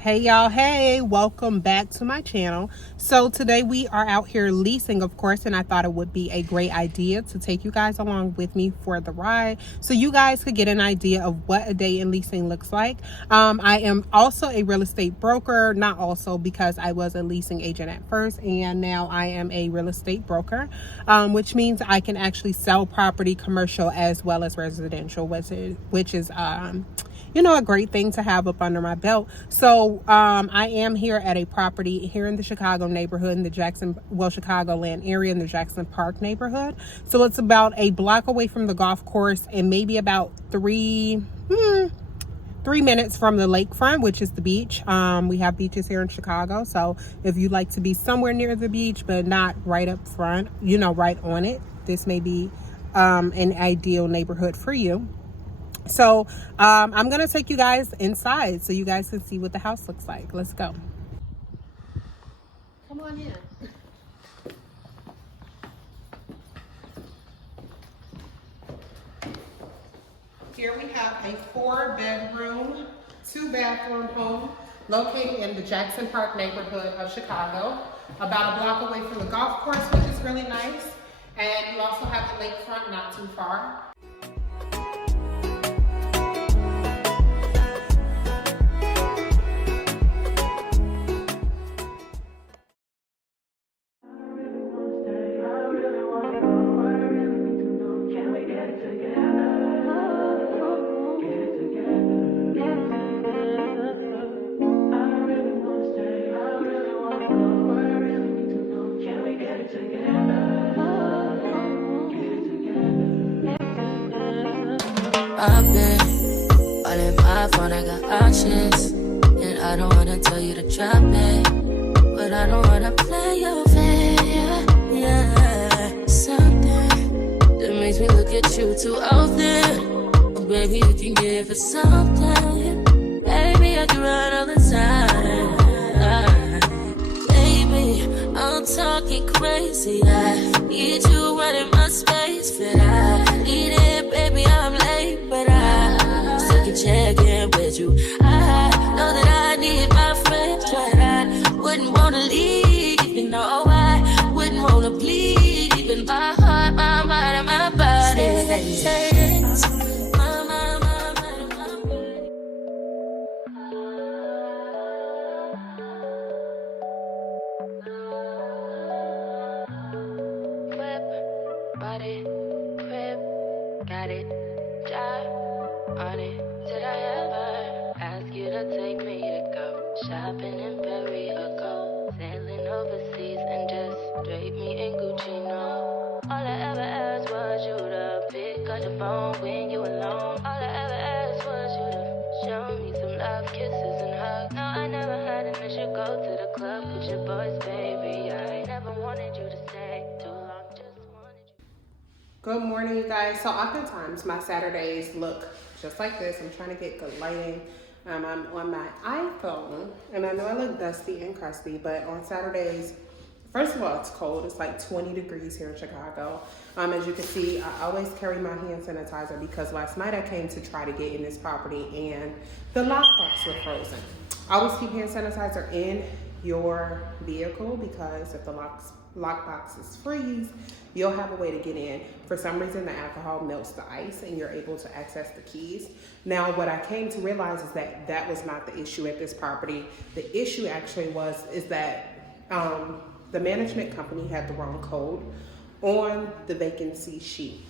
Hey y'all, hey, welcome back to my channel. So today we are out here leasing, of course, and I thought it would be a great idea to take you guys along with me for the ride so you guys could get an idea of what a day in leasing looks like. I am also a real estate broker, not also because I was a leasing agent at first and now I am a real estate broker, which means I can actually sell property, commercial as well as residential, which is a great thing to have up under my belt. So I am here at a property here in the Chicago neighborhood, in the Chicagoland area, in the Jackson Park neighborhood. So it's about a block away from the golf course and maybe about 3 minutes from the lakefront, which is the beach. We have beaches here in Chicago. So if you'd like to be somewhere near the beach, but not right up front, right on it, this may be an ideal neighborhood for you. So I'm going to take you guys inside so you guys can see what the house looks like. Let's go. Come on in. Here we have a 4-bedroom, 2-bathroom home located in the Jackson Park neighborhood of Chicago, about a block away from the golf course, which is really nice. And you also have the lakefront not too far. I've been all in my phone, I got options. And I don't wanna tell you to drop it, but I don't wanna play your fair. Yeah, something that makes me look at you too often. Oh, baby, you can give it something. Baby, I can run all the time. Baby, I'm talking crazy. I need you running my space, but I need it, baby, I'm late, but I still can check in with you. I know that I need my friends, but I wouldn't wanna leave, you know, I wouldn't wanna bleed, even my heart, my mind, and my body. Say it. My mind, and my body. Whip, body, crib, got it, job on it. Did I ever ask you to take me to go shopping in Paris or go sailing overseas and just drape me in Gucci? No, all I ever asked was you to pick up the phone when you alone. All I ever asked was you to show me some love, kisses and hugs. No, I never had an issue. Go to the club with your boys, baby. I never wanted you to stay too long. Just wanted you. Good morning, you guys. So oftentimes my Saturdays look just like this. I'm trying to get good lighting. I'm on my iPhone, and I know I look dusty and crusty, but on Saturdays, first of all, it's cold. It's like 20 degrees here in Chicago. As you can see, I always carry my hand sanitizer because last night I came to try to get in this property and the lockbox were frozen. Always keep hand sanitizer in your vehicle because if the lockboxes freeze, you'll have a way to get in. For some reason, the alcohol melts the ice and you're able to access the keys. Now, what I came to realize is that that was not the issue at this property. The issue actually is that the management company had the wrong code on the vacancy sheet.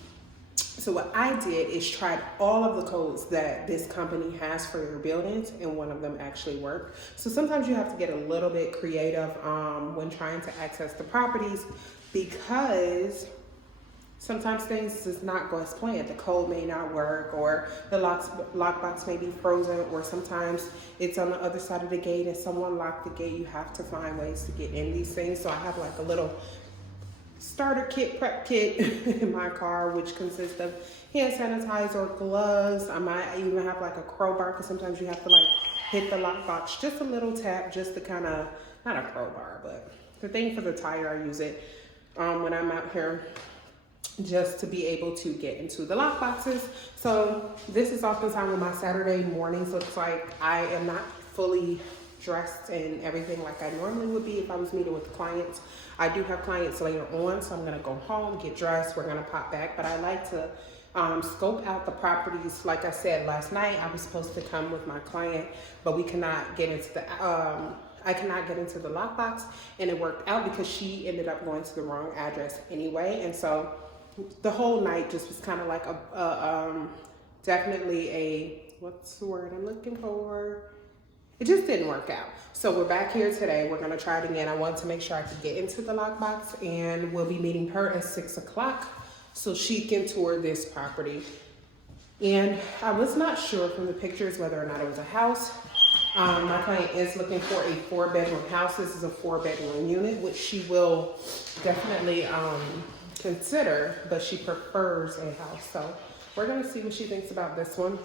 So what I did is tried all of the codes that this company has for your buildings, and one of them actually worked. So sometimes you have to get a little bit creative when trying to access the properties, because sometimes things does not go as planned. The code may not work, or the lockbox may be frozen, or sometimes it's on the other side of the gate and someone locked the gate. You have to find ways to get in these things. So I have like a little starter kit, prep kit in my car, which consists of hand sanitizer, gloves. I might even have like a crowbar, because sometimes you have to like hit the lockbox, just a little tap, just to kind of, not a crowbar, but the thing for the tire. I use it when I'm out here just to be able to get into the lock boxes. So this is oftentimes when my Saturday mornings looks like. I am not fully dressed and everything like I normally would be if I was meeting with clients. I do have clients later on, so I'm gonna go home, get dressed, we're gonna pop back. But I like to scope out the properties. Like I said last night, I was supposed to come with my client, but we cannot get into the I cannot get into the lockbox, and it worked out because she ended up going to the wrong address anyway. And so the whole night just was kind of like definitely a, what's the word I'm looking for? It just didn't work out. So we're back here today. We're gonna try it again. I wanted to make sure I could get into the lockbox, and we'll be meeting her at 6 o'clock so she can tour this property. And I was not sure from the pictures whether or not it was a house. My client is looking for a 4-bedroom house. This is a 4-bedroom unit, which she will definitely consider, but she prefers a house. So we're gonna see what she thinks about this one.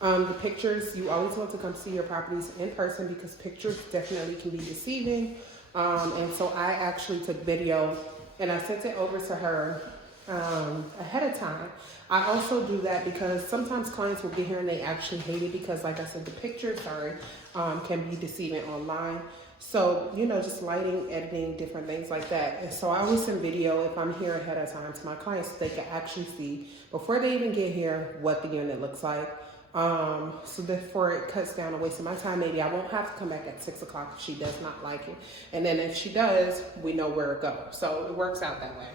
The pictures, you always want to come see your properties in person because pictures definitely can be deceiving. And so I actually took video and I sent it over to her ahead of time. I also do that because sometimes clients will get here and they actually hate it because, like I said, the pictures can be deceiving online. So, you know, just lighting, editing, different things like that. And so I always send video if I'm here ahead of time to my clients so they can actually see before they even get here what the unit looks like. So therefore it cuts down a waste of my time. Maybe I won't have to come back at 6 o'clock if she does not like it. And then if she does, we know where to go. So it works out that way.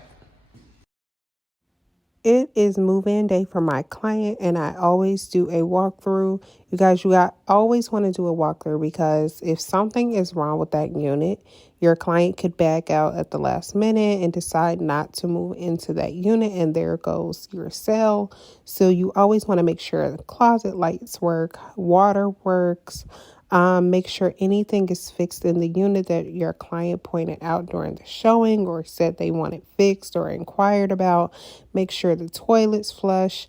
It is move-in day for my client, and I always do a walkthrough. You guys, always want to do a walkthrough because if something is wrong with that unit, your client could back out at the last minute and decide not to move into that unit, and there goes your sale. So you always want to make sure the closet lights work, water works. Make sure anything is fixed in the unit that your client pointed out during the showing or said they wanted fixed or inquired about. Make sure the toilet's flush.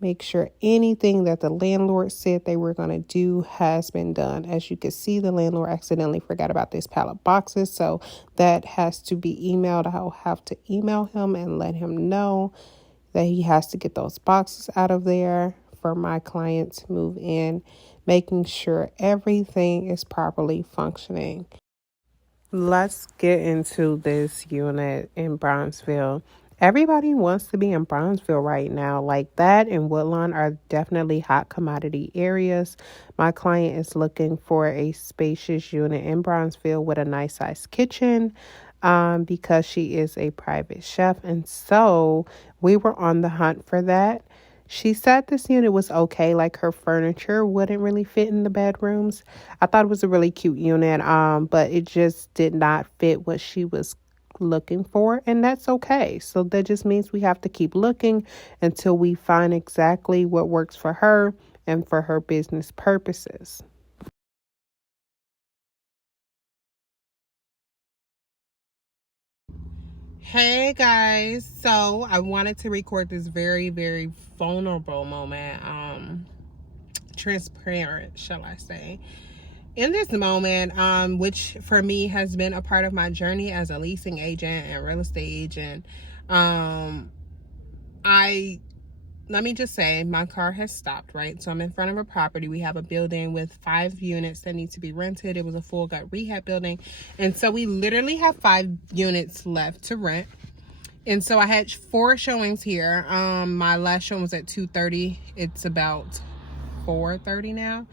Make sure anything that the landlord said they were going to do has been done. As you can see, the landlord accidentally forgot about these pallet boxes, so that has to be emailed. I'll have to email him and let him know that he has to get those boxes out of there for my client to move in, making sure everything is properly functioning. Let's get into this unit in Brownsville. Everybody wants to be in Brownsville right now. Like that and Woodlawn are definitely hot commodity areas. My client is looking for a spacious unit in Brownsville with a nice sized kitchen because she is a private chef. And so we were on the hunt for that. She said this unit was okay, like her furniture wouldn't really fit in the bedrooms. I thought it was a really cute unit, but it just did not fit what she was looking for, and that's okay. So that just means we have to keep looking until we find exactly what works for her and for her business purposes. Hey guys, so I wanted to record this very, very vulnerable moment, transparent, shall I say. In this moment, which for me has been a part of my journey as a leasing agent and real estate agent, let me just say, my car has stopped, right? So I'm in front of a property. We have a building with 5 units that need to be rented. It was a full gut rehab building. And so we literally have 5 units left to rent. And so I had 4 showings here. My last showing was at 2:30. It's about 4:30 now.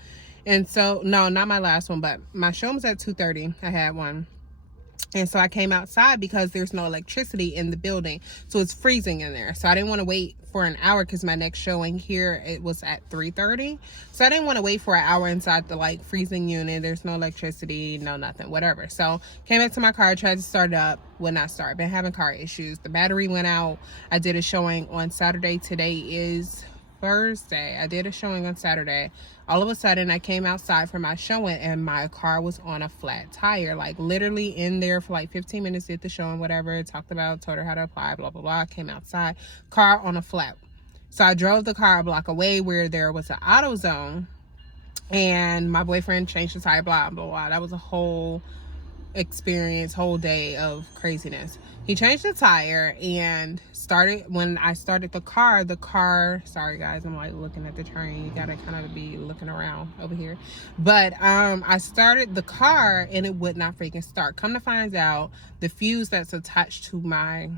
And so, no, not my last one, but my showing was at 2:30. I had one. And so I came outside because there's no electricity in the building. So it's freezing in there. So I didn't want to wait for an hour because my next showing here, it was at 3:30. So I didn't want to wait for an hour inside the like freezing unit. There's no electricity, no nothing, whatever. So came back to my car, tried to start it up, would not start. Been having car issues. The battery went out. I did a showing on Saturday. Today is Thursday. I did a showing on Saturday. All of a sudden I came outside for my showing and my car was on a flat tire, like literally in there for like 15 minutes, did the showing, whatever, told her how to apply, blah blah blah. Came outside, car on a flat. So I drove the car a block away where there was an auto zone, and my boyfriend changed the tire, blah blah blah. That was a whole experience, whole day of craziness. He changed the tire and when I started the car, sorry guys, I'm like looking at the train. You gotta kind of be looking around over here. But I started the car and it would not freaking start. Come to find out, the fuse that's attached to my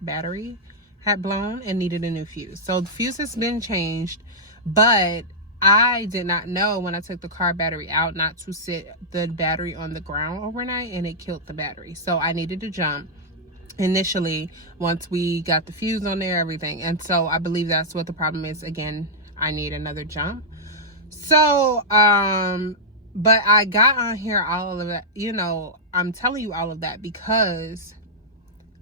battery had blown and needed a new fuse. So the fuse has been changed, but I did not know when I took the car battery out not to sit the battery on the ground overnight, and it killed the battery. So I needed to jump initially once we got the fuse on there, everything. And so I believe that's what the problem is. Again, I need another jump. So but I got on here all of that, I'm telling you all of that because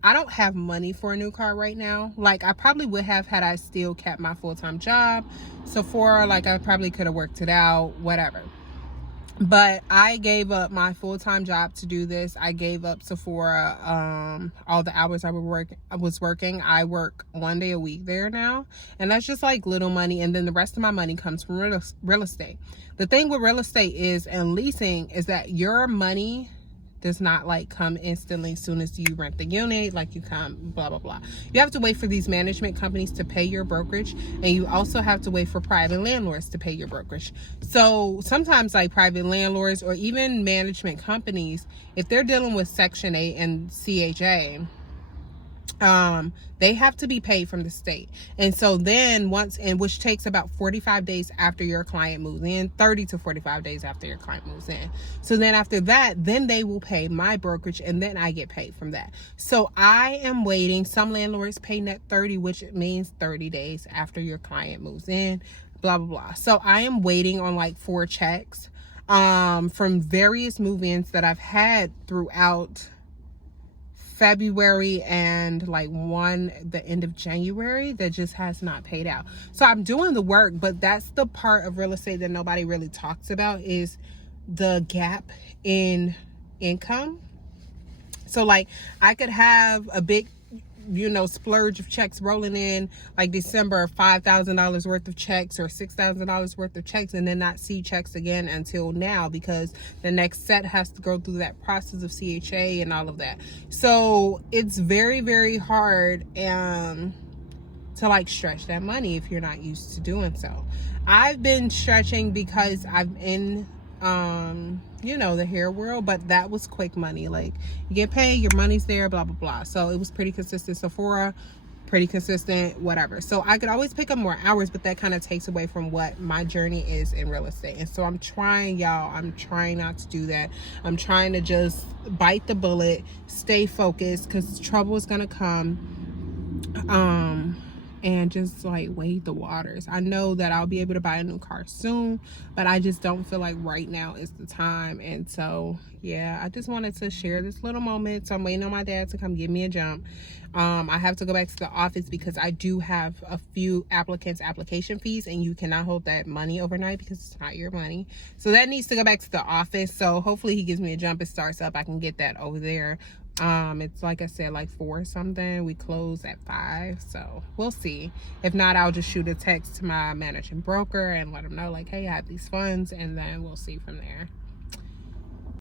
I don't have money for a new car right now. Like, I probably would have had I still kept my full-time job. Sephora, like, I probably could have worked it out, whatever. But I gave up my full-time job to do this. I gave up Sephora, all the hours I was working. I work 1 day a week there now. And that's just like little money. And then the rest of my money comes from real estate. The thing with real estate and leasing is that your money does not like come instantly as soon as you rent the unit, like you come blah blah blah. You have to wait for these management companies to pay your brokerage, and you also have to wait for private landlords to pay your brokerage. So sometimes like private landlords or even management companies, if they're dealing with Section 8 and CHA, they have to be paid from the state. And so then which takes about 45 days after your client moves in, 30 to 45 days after your client moves in. So then after that, then they will pay my brokerage, and then I get paid from that. So I am waiting. Some landlords pay net 30, which means 30 days after your client moves in, blah, blah, blah. So I am waiting on like 4 checks, from various move-ins that I've had throughout February and like the end of January that just has not paid out. So I'm doing the work, but that's the part of real estate that nobody really talks about, is the gap in income. So like I could have a big splurge of checks rolling in like December, $5,000 worth of checks or $6,000 worth of checks, and then not see checks again until now, because the next set has to go through that process of CHA and all of that. So it's very, very hard to like stretch that money if you're not used to doing so. I've been stretching because I'm in the hair world, but that was quick money. Like, you get paid, your money's there, blah blah blah. So it was pretty consistent. Sephora, pretty consistent, whatever. So I could always pick up more hours, but that kind of takes away from what my journey is in real estate. And so I'm trying not to do that. I'm trying to just bite the bullet, stay focused, because trouble is gonna come, and just like wade the waters. I know that I'll be able to buy a new car soon, but I just don't feel like right now is the time. And so yeah, I just wanted to share this little moment. So I'm waiting on my dad to come give me a jump. I have to go back to the office because I do have a few application fees, and you cannot hold that money overnight because it's not your money. So that needs to go back to the office. So hopefully he gives me a jump, it starts up, I can get that over there. It's like I said, like 4 something. We close at 5, so we'll see. If not, I'll just shoot a text to my managing broker and let him know like, hey, I have these funds, and then we'll see from there.